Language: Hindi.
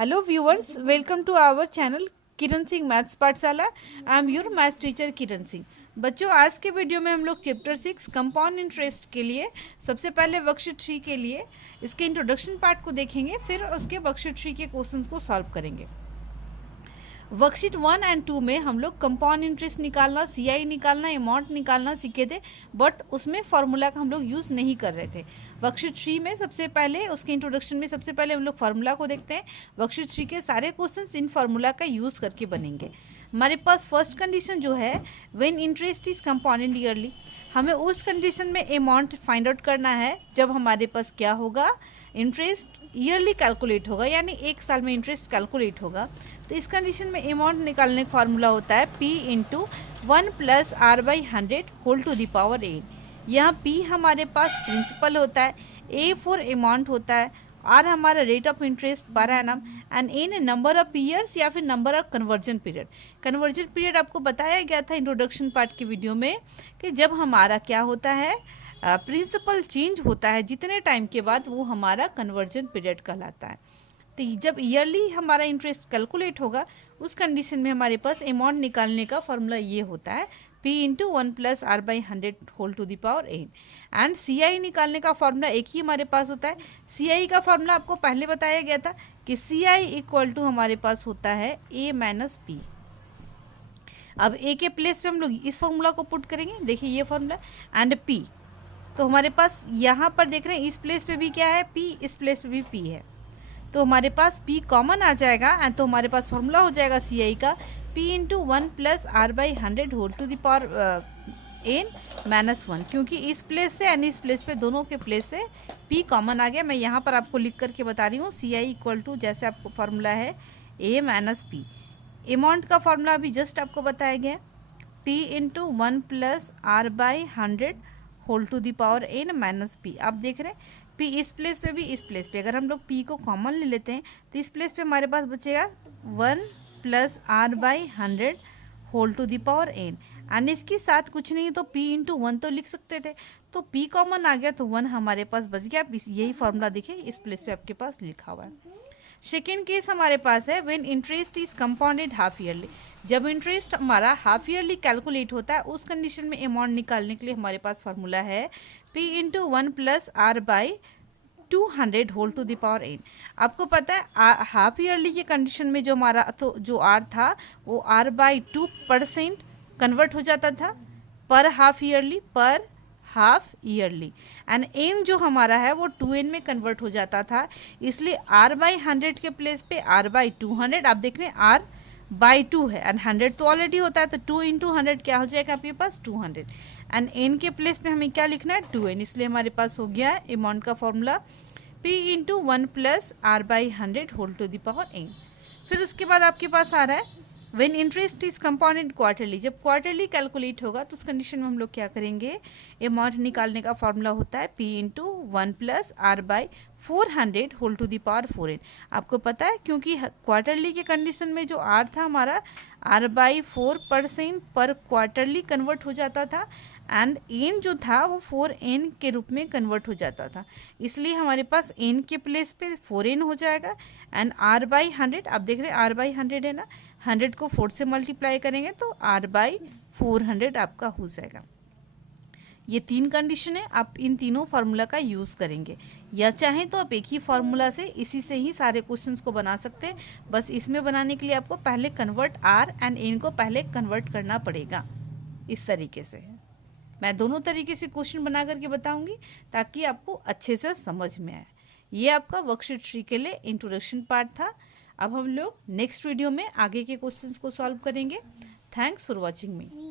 Hello viewers, welcome to our channel Kiran Singh maths Pathshala. I am your maths teacher Kiran Singh. बच्चों, आज के वीडियो में हम लोग चैप्टर 6 कंपाउंड इंटरेस्ट के लिए सबसे पहले वर्कशीट 3 के लिए इसके इंट्रोडक्शन पार्ट को देखेंगे, फिर उसके वर्कशीट 3 के क्वेश्चंस को सॉल्व करेंगे। वर्कशीट 1 एंड 2 में हम लोग कंपाउंड इंटरेस्ट निकालना, सीआई निकालना, अमाउंट निकालना सीखे थे, बट उसमें फार्मूला का हम लोग यूज़ नहीं कर रहे थे। वर्कशीट 3 में सबसे पहले उसके इंट्रोडक्शन में सबसे पहले हम लोग फार्मूला को देखते हैं। वर्कशीट 3 के सारे क्वेश्चंस इन फार्मूला का यूज़ करके बनेंगे। हमारे पास फर्स्ट कंडीशन जो है, when interest is compounded yearly, हमें उस कंडीशन में अमाउंट फाइंड आउट करना है जब हमारे पास क्या होगा, इंटरेस्ट ईयरली कैलकुलेट होगा, यानी एक साल में इंटरेस्ट कैलकुलेट होगा। तो इस कंडीशन में अमाउंट निकालने का फार्मूला होता है P into 1 plus R/100 whole to the power n। यहाँ P हमारे पास प्रिंसिपल होता है, A फॉर अमाउंट होता है, R हमारा rate of interest per annum, and n number of years या फिर number of conversion period. Conversion period आपको बताया गया था इंट्रोडक्शन पार्ट की वीडियो में कि जब हमारा क्या होता है, प्रिंसिपल चेंज होता है जितने टाइम के बाद, वो हमारा कन्वर्जन पीरियड कहलाता है। तो जब ईयरली हमारा इंटरेस्ट कैलकुलेट होगा, उस कंडीशन में हमारे पास अमाउंट निकालने का फॉर्मूला ये होता है P into 1 plus R/100 whole to the power n। And CI निकालने का फॉर्मूला एक ही हमारे पास होता है। CI का फॉर्मूला आपको पहले बताया गया था कि CI इक्वल टू हमारे पास होता है A माइनस P। अब A के प्लेस पे हम लोग इस फॉर्मूला को पुट करेंगे, देखिए ये फॉर्मूला, एंड P तो हमारे पास यहाँ पर देख रहे हैं इस प्लेस पे भी क्या है, P, इस प्लेस पे भी P है, तो हमारे पास P कॉमन आ जाएगा, एंड तो हमारे पास फॉर्मूला हो जाएगा CI का P into 1 plus R/100 whole to the power n minus 1, क्योंकि इस प्लेस से एंड इस प्लेस पे दोनों के प्लेस से P कॉमन आ गया। मैं यहाँ पर आपको लिख करके बता रही हूँ, CI इक्वल टू जैसे आपको फॉर्मूला है A माइनस P। अमाउंट का फॉर्मूला अभी जस्ट आपको बताया गया, P into 1 plus R/100 whole to the power n minus P। आप देख रहे हैं P इस प्लेस पे भी, इस प्लेस पे अगर हम लोग P को कॉमन ले लेते हैं तो इस प्लेस पे हमारे पास बचेगा 1 plus R/100 whole to the power n, and इसके साथ कुछ नहीं तो P इंटू 1 तो लिख सकते थे, तो P कॉमन आ गया तो 1 हमारे पास बच गया। यही फॉर्मूला देखिए इस प्लेस पे आपके पास लिखा हुआ है। सेकेंड केस हमारे पास है, when interest is compounded half yearly, जब इंटरेस्ट हमारा हाफ ईयरली कैलकुलेट होता है, उस कंडीशन में अमाउंट निकालने के लिए हमारे पास फार्मूला है P into 1 plus R/200 whole to the power n। आपको पता है हाफ ईयरली के कंडीशन में जो हमारा तो जो R था वो R/2% कन्वर्ट हो जाता था पर हाफ ईयरली, पर हाफ ईयरली, एंड n जो हमारा है वो 2n में कन्वर्ट हो जाता था, इसलिए R/100 के प्लेस पे R/200। आप देख रहे हैं R/2 है एंड 100 तो ऑलरेडी होता है, तो 2 इंटू 100 क्या हो जाएगा आपके पास 200, एंड n के प्लेस पे हमें क्या लिखना है 2n, इसलिए हमारे पास हो गया अमाउंट का formula P into 1 plus R/100 whole to the power n। फिर उसके बाद आपके पास आ रहा है when interest is compounded quarterly, जब क्वार्टरली कैलकुलेट होगा तो उस कंडीशन में हम लोग क्या करेंगे, अमाउंट निकालने का फॉर्मूला होता है P into 1 plus R/400 whole to the power 4n। आपको पता है क्योंकि क्वार्टरली के कंडीशन में जो R था हमारा R/4% पर क्वार्टरली कन्वर्ट हो जाता था, एंड n जो था वो 4n के रूप में कन्वर्ट हो जाता था, इसलिए हमारे पास n के प्लेस पे 4n हो जाएगा, एंड R/100 आप देख रहे हैं R/100 है ना, 100 को 4 से मल्टीप्लाई करेंगे तो R/400 आपका हो जाएगा। ये तीन कंडीशन है, आप इन तीनों फार्मूला का यूज़ करेंगे, या चाहें तो आप एक ही फार्मूला से इसी से ही सारे क्वेश्चंस को बना सकते हैं। बस इसमें बनाने के लिए आपको पहले कन्वर्ट R एंड n को पहले कन्वर्ट करना पड़ेगा। इस तरीके से मैं दोनों तरीके से क्वेश्चन बना करके बताऊंगी ताकि आपको अच्छे से समझ में आए। ये आपका वर्कशीट 3 के लिए इंट्रोडक्शन पार्ट था। अब हम लोग नेक्स्ट वीडियो में आगे के क्वेश्चंस को सॉल्व करेंगे। Thanks for watching me.